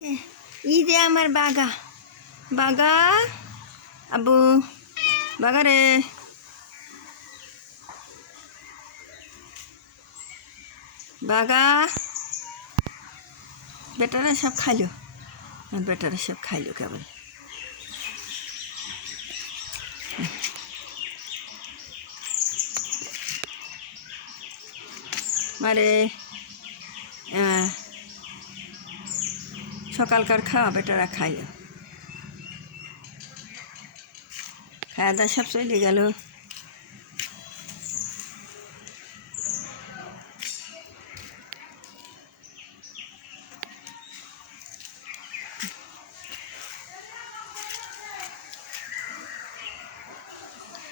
এই যে আমার বাগা বাগা আবু বাগা রে বাগা বেটারা সব খাইলো বেটারা সব খাইলো কেবল মারে সকালকার খাওয়া বেটারা খাইলো খাওয়া দাওয়া সব চলে গেল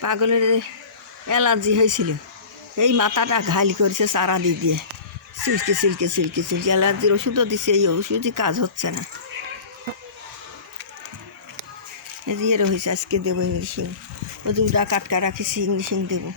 পাগলের অ্যালার্জি হয়েছিল এই মাথাটা ঘাইল করেছে চারা দিয়ে সিল্কে সিল্কে সিল্কে সিল্কে অ্যালার্জির ওষুধও দিচ্ছে এই ওষুধই কাজ হচ্ছে না এর হয়েছে আজকে দেবো ইংলিশিং ও দুটা কাটকা রাখিছি ইংলিশিং দেবো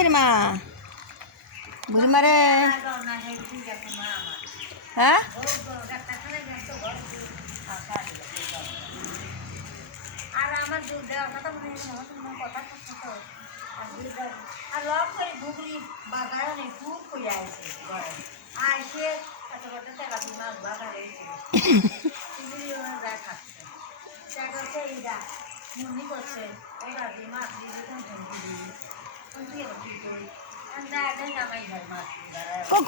বুড়িমা বুড়িমা রে হ্যাঁ আর আমার দুধ দেওয়ার কথা মনে কথা আর লক করে ঘুগলি বাগায় অনেক খুব করে আসে ঘরে আর সে কত কত টাকা মাছ বাগারে ঘুগলি যা খাচ্ছে তা করছে এইটা মুন্নি করছে ওরা দিয়ে মাছ দিয়ে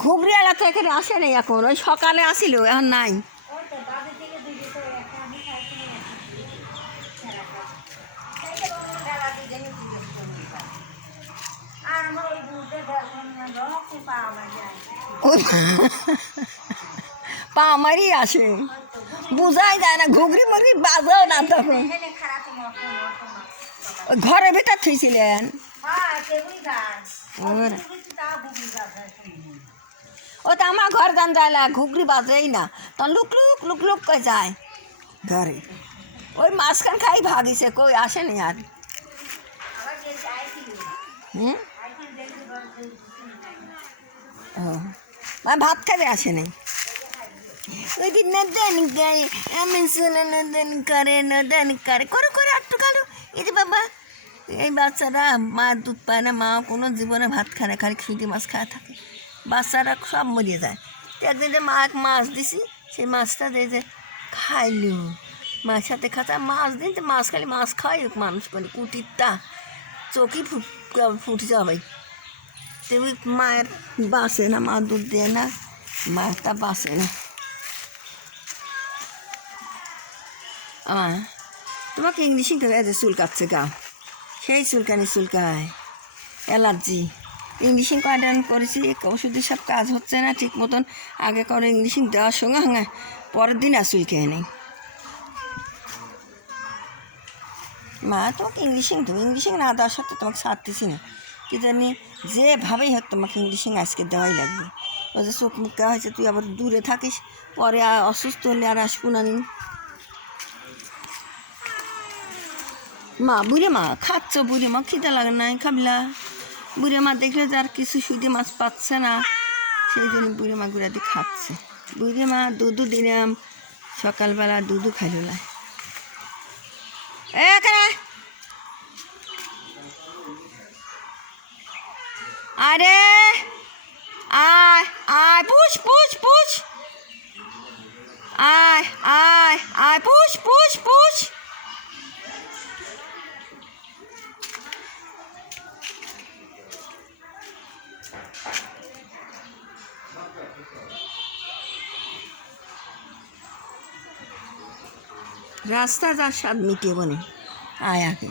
ঘুগরি এলা তো এখানে আসে নাই এখন ওই সকালে আসিল এখন নাই পা আমারই আসে বুঝাই যায় না ঘুগরি মুগরি বাজাও না তখন ঘরের ভিতর থুইছিলেন ও তো আমার ঘর গান যায় না ঘুগরি বাজেই না তখন লুক লুক লুক লুক করে যায় ঘরে ওই মাঝখান খাই ভাগিছে কই আসেনি আর ভাত খাবে আসেনি ওই দিন নদন গায়ে আমি শুনে নদন করে করে করে একটু কালো এই যে বাবা এই বাচ্চারা মা দুধ পায় না মা কোনো জীবনে ভাত খায় না খালি শুধু মাছ খায় থাকে বাচ্চারা সব মরিয়ে যায় তো একদিন যে মা এক মাছ দিছি সেই মাছটা যে খাইলো মাছ সাথে খাতা মাছ দিন তো মাছ খালি মাছ খাই মানুষ মানে কুটিরটা চোখই ফুটে যাবে তো ওই মায়ের বাঁচে না মা দুধ দেয় না মায়েরটা বাঁচে না তোমাকে ইংলিশে ধরে যে চুলকাচ্ছে গা সেই চুলকানি চুলকায় অ্যালার্জি ইংলিশিং কয়ডান করেছি ওষুধের সব কাজ হচ্ছে না ঠিক মতন আগে করে ইংলিশিং দেওয়ার সঙ্গে সঙ্গে পরের দিন আর চুলকে নেই মা তোমাকে ইংলিশিং দেবো ইংলিশিং না দেওয়ার সত্ত্বে তোমাকে ছাড়তেছি না কি জানি যেভাবেই হোক তোমাকে ইংলিশিং আজকে দেওয়াই লাগবে ও যে চোখ মুখা হয়েছে তুই আবার দূরে থাকিস পরে অসুস্থ হলে আর আসবো না নি মা বুড়ে মা খাচ্ছ বুড়ে মা খিদে লাগে নাই খাবলা বুড়ে মা দেখলে যার কিছু সুদে মাছ পাচ্ছে না সেই জন্য বুড়ে মা গুড়াতে খাচ্ছে বুড়ে মা দুধু দিলাম সকালবেলা দুধু খাইল না এখানে আরে আয় আয় পুষ পুষ পুষ আয় আয় আয় পুষ পুষ পুষ রাস্তা যার স্বাদ মিটিয়ে বনে আয় আগে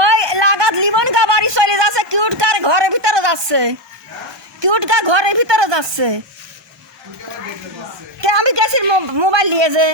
ওই লাগাত লিবন কা বাড়ি চলে যাচ্ছে, কিউট কার ঘরের ভিতরে যাচ্ছে, কিউট কার ঘরের ভিতরে যাচ্ছে। কে আমি গেছি মোবাইল নিয়ে যে